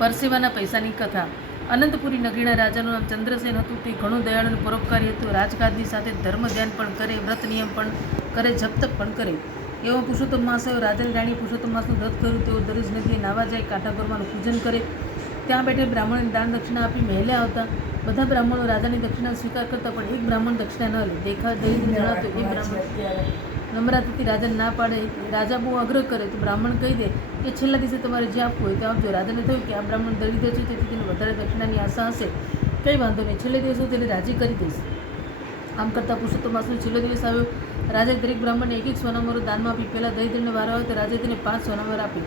પરસેવાના પૈસાની કથા. અનંતપુરી નગરીના રાજાનું નામ ચંદ્રસેન હતું. તે ઘણો દયાળુ અને પરોપકારી હતો. રાજકાજની સાથે ધર્મ ધ્યાન પણ કરે, વ્રત નિયમ પણ કરે, જપ તપ પણ કરે. એવો પુરુષોત્તમ માસ આવ્યો. રાજાની રાણી પુરુષોત્તમ માસનું વ્રત કર્યું. તેઓ દરરોજ નદીએ નાવા જાય, કાંઠા ગોરમાનું પૂજન કરે, ત્યાં બેઠે બ્રાહ્મણને દાન દક્ષિણા આપી મહેલે આવતા. બધા બ્રાહ્મણો રાજાની દક્ષિણા સ્વીકાર કરતા, પણ એક બ્રાહ્મણ દક્ષિણા ન લે. દેખા દઈ જણાવતો એ બ્રાહ્મણ નમ્રતાથી રાજાને ના પાડે. રાજા બહુ આગ્રહ કરે તો બ્રાહ્મણ કહી દે કે છેલ્લા દિવસે તમારે જે આપવું હોય તે આપજો. રાજાને થયું કે આ બ્રાહ્મણ દરિદ્ર છે, તેથી તેને વધારે દક્ષિણાની આશા હશે. કંઈ વાંધો નહીં, છેલ્લે દિવસે તેને રાજી કરી દઈશ. આમ કરતાં પુરુષોત્તમ માસનો છેલ્લો દિવસ આવ્યો. રાજાએ દરેક બ્રાહ્મણને એક સોનામરો દાનમાં આપી. પહેલાં દરિદ્રને વારો આવ્યો તો રાજાએ તેને 5 સોનામર આપી.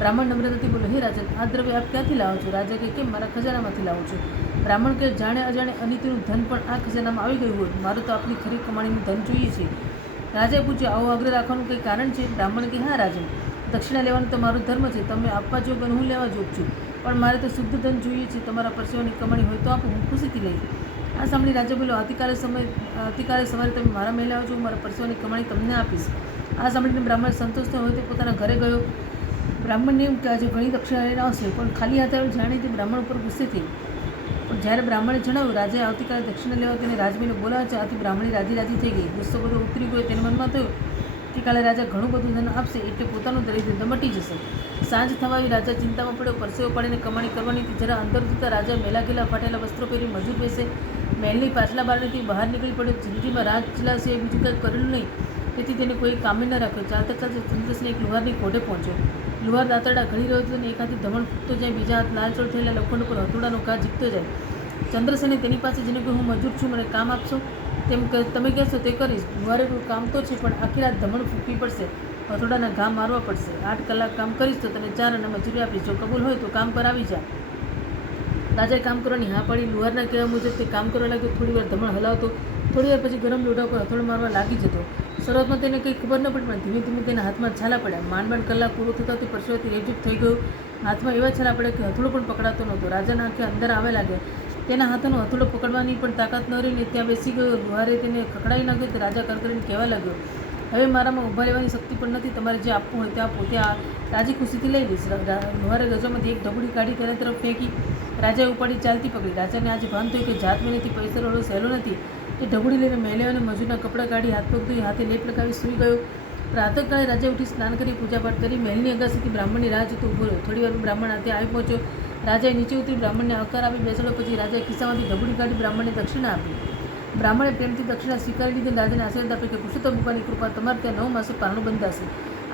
બ્રાહ્મણ નમ્રતાથી બોલો, હે રાજન, આ દ્રવ્ય આપ ક્યાંથી લાવો છો? રાજા કે, કેમ? મારા ખજાનામાંથી લાવું છું. બ્રાહ્મણ કે, જાણે અજાણે અનિતિનું ધન પણ આ ખજાનામાં આવી ગયું હોય. મારું તો આપની ખરી કમાણીનું ધન જોઈએ છે. રાજાએ પૂછ્યું, આવો આગ્રહ રાખવાનું કંઈ કારણ છે? બ્રાહ્મણ કે, હા રાજન, દક્ષિણા લેવાનું તો મારો ધર્મ છે. તમે આપવા જોગ અને હું લેવા જોગ છું, પણ મારે તો શુદ્ધ ધન જોઈએ છે. તમારા પરસેવાની કમાણી હોય તો આપો, હું ખુશીથી લઈશ. આ સાંભળી રાજા બોલ્યો, આવતીકાલે સવારે તમે મારા મહેલે આવજો, હું મારા પરસેવાની કમાણી તમને આપીશ. આ સાંભળીને બ્રાહ્મણ સંતોષ થયો હોય તે પોતાના ઘરે ગયો. બ્રાહ્મણને એમ કે આજે ઘણી દક્ષિણા લઈને આવશે, પણ ખાલી હાથે આવ્યો. જાણે તે બ્રાહ્મણ ઉપર ગુસ્સે થઈ. પણ જ્યારે બ્રાહ્મણે જણાવ્યું રાજાએ આવતીકાલે દક્ષિણા લેવા તેને રાજમહેલે બોલાવે છે, આથી બ્રાહ્મણી રાજી થઈ ગઈ. ગુસ્સો બધો ઉતરી ગયો. તેને મનમાં થયું કે કાલે રાજા ઘણું બધું ધન આપશે, એટલે પોતાનું દરિદ્ર મટી જશે. સાંજ થવા આવી. રાજા ચિંતામાં પડ્યો. પરસેવો પાડીને કમાણી કરવાની હતી. જરા અંદર જતાં રાજા મેલા ગેલા ફાટેલા વસ્ત્રો પહેરી મજૂર બેસે મહેલની પાછલા બારણેથી બહાર નીકળી પડ્યો. જિંદગીમાં રાજ ચલાવશે એ બીજું કંઈ કરેલું નહીં, તેથી તેને કોઈ કામે ન રાખ્યો. ચાલતા ચાલતા ચંદ્રસેન એક લુહારની કોઢે પહોંચ્યો. લુહાર દાંતરડા ઘડી રહ્યો હતો અને એક હાથે ધમણ ફૂટતો જાય, બીજા હાથ લાલચોળ થયેલા લોખંડ પર હથોડાનો ઘા ઝીકતો જાય. ચંદ્રસેને તેની પાસે જઈને કહ્યું, હું મજૂર છું, મને કામ આપશો? તમે કહેશો તે કરીશ. લુહારે કામ તો છે, પણ આખી રાત ધમણ ફૂંકવી પડશે, હથોડાના ઘા મારવા પડશે. 8 કલાક કામ કરીશ તો તને 4 અને મજૂરી આપીશ. જો કબૂલ હોય તો કામ પર આવી જા. રાજાએ કામ કરવાની હા પાડી. લુહારના કહેવા મુજબ તે કામ કરવા લાગ્યો. થોડી વાર ધમણ હલાવતો, થોડી વાર પછી ગરમ લોઢા પર હથોડો મારવા લાગી જતો. શરૂઆતમાં તેને કંઈ ખબર ન પડી, પણ ધીમે ધીમે તેના હાથમાં છાલા પડ્યા. માંડ કલાક પૂરો થતાં તે પરસેવાથી રેબઝેબ થઈ ગયો. હાથમાં એવા છાલા પડ્યા કે હથોડો પણ પકડાતો નહોતો. રાજાના આંખે અંદર આવે લાગ્યા. તેના હાથનો હથોડો પકડવાની પણ તાકાત ન રહીને ત્યાં બેસી ગયો. લુહારે તેને ખખડાવી નાખ્યો. તે રાજા કરીને કહેવા લાગ્યો, હવે મારામાં ઊભા રહેવાની શક્તિ પણ નથી. તમારે જે આપવું હોય તે આપો, ત્યાં રાજી ખુશીથી લઈ લઈશ. લુહારે ગજામાંથી એક ઢબુડી કાઢી તેના તરફ ફેંકી. રાજાએ ઉપાડી ચાલતી પકડી. રાજાને આજે ભાન થયું કે જાત મહેનતથી પૈસા રોડો સહેલો નથી. તે ઢબુડી લઈને મહેલે અને મજૂરના કપડાં કાઢી, હાથ પગ ધોઈ, હાથે લેપ લગાવી સૂઈ ગયો. પ્રાતઃકાળે રાજા ઉઠી સ્નાન કરી પૂજાપાઠ કરી મહેલની અગાસીથી બ્રાહ્મણની રાહ જોતો ઊભો રહ્યો. થોડી વાર બ્રાહ્મણ હાથે આવી પહોંચ્યો. રાજાએ નીચે ઉતરી બ્રાહ્મણને આવકાર આપી બેસાડ્યો. પછી રાજાએ ખિસ્સામાંથી ઢબુડી કાઢી બ્રાહ્મણને દક્ષિણા આપી. બ્રાહ્મણે પ્રેમથી દક્ષિણા સ્વીકારી લીધી. રાજાને આશીર્વાદ આપે કે પુરુષોત્તમ ભગવાનની કૃપા તમારે ત્યાં 9 માસે પારણું બંધાશે.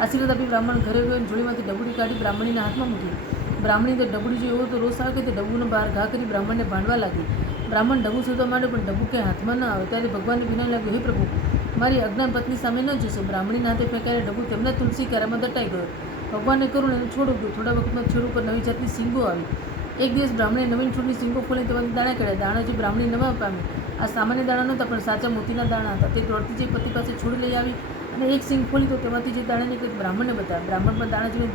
આશીર્વાદ આપી બ્રાહ્મણ ઘરે ગયો. જોડીમાંથી ઢબુડી કાઢી બ્રાહ્મણીના હાથમાં મૂકી. બ્રાહ્મણી તો ઢબુડી જો એવો તો રોષ આવે કે તે ડબ્બુને બહાર ઘા કરી બ્રાહ્મણને ભાંડવા લાગી. બ્રાહ્મણ ડબ્બુ શોધવા માંડ્યો, પણ ડબ્બુ ક્યાંય હાથમાં ન આવે. ત્યારે ભગવાનને વિનય લાગ્યો, હે પ્રભુ, મારી અજ્ઞાન પત્ની સામે ન જશો. બ્રાહ્મણીના હાથે ફેંકાયેલા ડબ્બુ તેમના તુલસી ક્યારામાં દટાઈ ગયો. ભગવાનને કરુણ એને છોડ ઉગ્યો. થોડા વખતમાં છોડ ઉપર નવી જાતની શીંગો આવી. એક દિવસ બ્રાહ્મણે નવીન છોડની શીંગો ખોલી તેમાંથી દાણા કાઢ્યા. દાણા જે બ્રાહ્મણી નવા પામી. આ સામાન્ય દાણા નહોતા, પણ સાચા મોતીના દાણા હતા. તે દોડતી જઈ પતિ પાસે છોડ લઈ આવી અને એક શીંગ ખોલી તો તેમાંથી જે દાણા નીકળે બ્રાહ્મણને બતાવ્યા. બ્રાહ્મણ પણ દાણા જોઈને